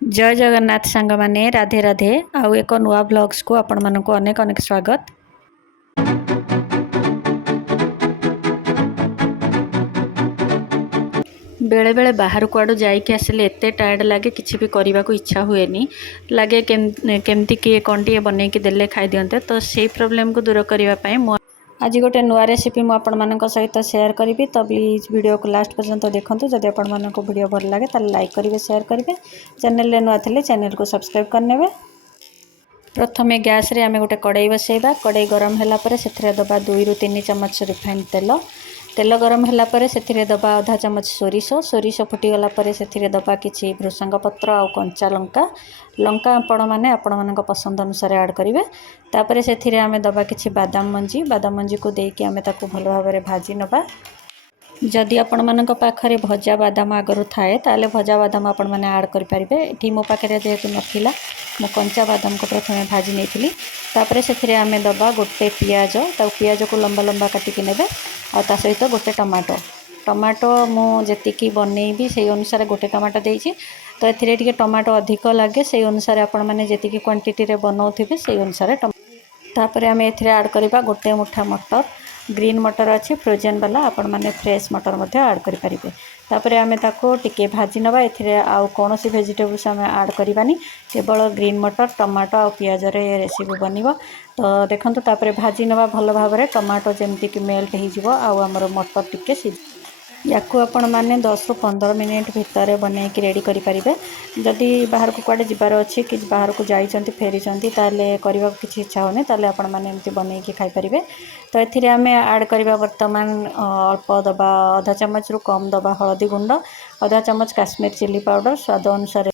जय जगन्नाथ सांग माने राधे राधे आउ एक नुआ ब्लॉग्स को आपण मानक अनेक अनेक स्वागत। बेले बेले बाहर कुआडू जाइके आसिले एते टायर्ड लगे किसी भी करने को इच्छा हुए लगे केमती किए कौन टे बनई देले खाई दिंते तो से प्रॉब्लम को दूर करने आज गोटे नुआ रेसिपी मुझे सहित शेयर करी तो प्लीज वीडियो को लास्ट पर्यंत देखते जदि आपण मानक वीडियो भल लगे तो लाइक करेंगे शेयर करेंगे चैनल नुआ थे चैनल को सब्सक्राइब करने। प्रथमे गैस रे आमे गोटे कड़ाई बसैबा कड़ाई गरम होला परे सेथिरे दबा 2 ରୁ 3 चम्मच रिफाइंड तेल तेल गरम होला परे सेथिरे दबा आधा चम्मच सोरिष फुटी गला परे सेथिरे दबा किछि भृसंग पत्र आ कंचा लंका आपण मानक पसंद अनुसार ऐड करिवे। तापरे सेथिरे आमे दबा किछि बादाम मंजी को देकी आमे ताको भलो भाबरे भाजी नबा। जदि आपण मानक पाखरे भजा बादाम आगरु थाए ताले भजा बादाम आपण माने ऐड करि परिबे। एठी मो पाखरे जेहेतु नथिला मो कंचा बादाम को प्रथमे भाजी नेथिली। तापरे सेथिरे आमे दबा गोटे पियाज को लंबा लंबा काटिकी नेबे आ ता सहित गोटे टमाटो मु जेतिकी बनैबी से अनुसार गोटे टमाटो देइछि तो एथिरे टिके टमाटो अधिक लागे से अनुसार आपण माने जेतिकी क्वांटिटी रे बनाउथिबे से अनुसार तापरे आमे एथिरे ऐड करिबा गोटे मुठा मटर ग्रीन मटर अच्छी फ्रोजेन वाला आपण माने फ्रेश मटर मध्य ऐड करि परिबे। तापरे आमे ताको टिके भाजी नबा। एथिरे आउ कोनोसी वेजिटेबल्स आमे ऐड करिबानी केवल ग्रीन मटर टमाटो आ पियाज रे रेसिपी बनिबो। तो देखंतु तापरे भाजी नबा भलो भाबरे टमाटो जेमति कि मेल्ट हे जिवो आ हमर मटर टिके सिझ याकू आपण माने 10 ରୁ 15 मिनिट भितर बनै कि रेडी करि परिबे। जदि बाहर को कुआडे जिबार अछि कि बाहर को जाइचंती फेरिचंती ताले करबा किछि इच्छा होने ताले आपण माने एमति बनै कि खाइ परिबे। तो एथिरे आमे ऐड करिबा वर्तमान अल्प दबा आधा चम्मच रु कम दबा हळदी गुंड आधा चम्मच काश्मीर चिली पाउडर स्वाद अनुसार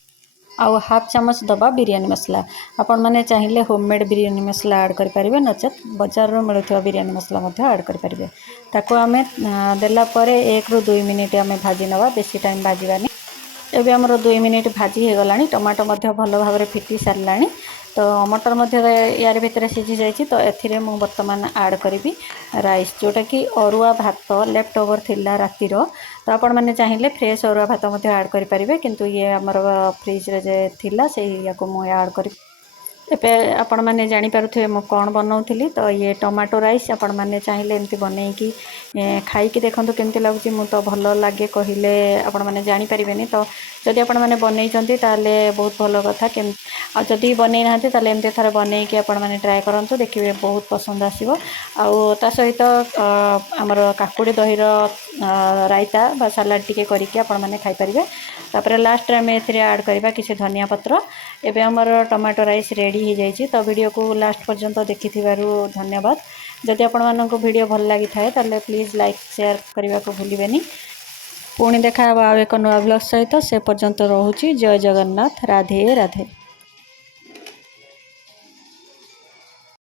आउ हाफ चम्मच दबा बिरयानी मसला। आपण माने चाहिए होममेड बिरयानी मसला ऐड करि परिबे नचेत बाजार रो मिलुथिबा बिरयानी मसला मध्ये ऐड करि परिबे। ताको आमे देला परे 1 ରୁ 2 मिनिट आमे भाजी नबा बेसी टाइम भाजीबानी। एबे हमरो 2 मिनिट भाजी हे गलानी टमाटो मध्ये भलो भाबरे फिटी सारलानी तो मटर मध्ये यार भितर सिझी जाइछि। तो एथिरे मु वर्तमान ऐड करिबी राइस जोटा कि अरुआ भात लेफ्ट ओवर थिला रातिर तो आपण माने चाहिए फ्रेश अरुआ भात मध्ये ऐड करि परिबे किंतु ये हमर फ्रिज रे जे थिला से याको मु ऐड करि। एबे आपण माने जानि पारुथे मु कोन बनाउथिली तो ये टमाटो राइस आपण माने चाहिए एमती बनै कि खाई कि देखंतु केमती लागुची मु तो भलो लागे कहिले आपण माने जानि परिबेनी। तो जदि आपण माने बनै चंती ताले बहुत भलो कथा केम आ जदि बनै नाहंती ताले एमती थरे बनै कि आपण माने ट्राई करंतु देखिबे बहुत पसंद आसीबो। आ ता सहित हमर काकुडी दही रो रायता बा सलाड टिके करिके आपण माने खाइ परिबे। तापरे लास्ट रे हम एथिरे ऐड करबा किछि धनिया पत्र। एबे हमर टमाटो राइस रेडी हो जाइछि। तो वीडियो को लास्ट पर्यंत देखिथिबारु धन्यवाद। जदि आपण मानक वीडियो भल लागि थाए ताले प्लीज लाइक शेयर करबा को भूलिबेनी। पुणी देखा एक नुआ ब्लॉग सहित से पर्यंत रहुछि। जय जगन्नाथ राधे राधे।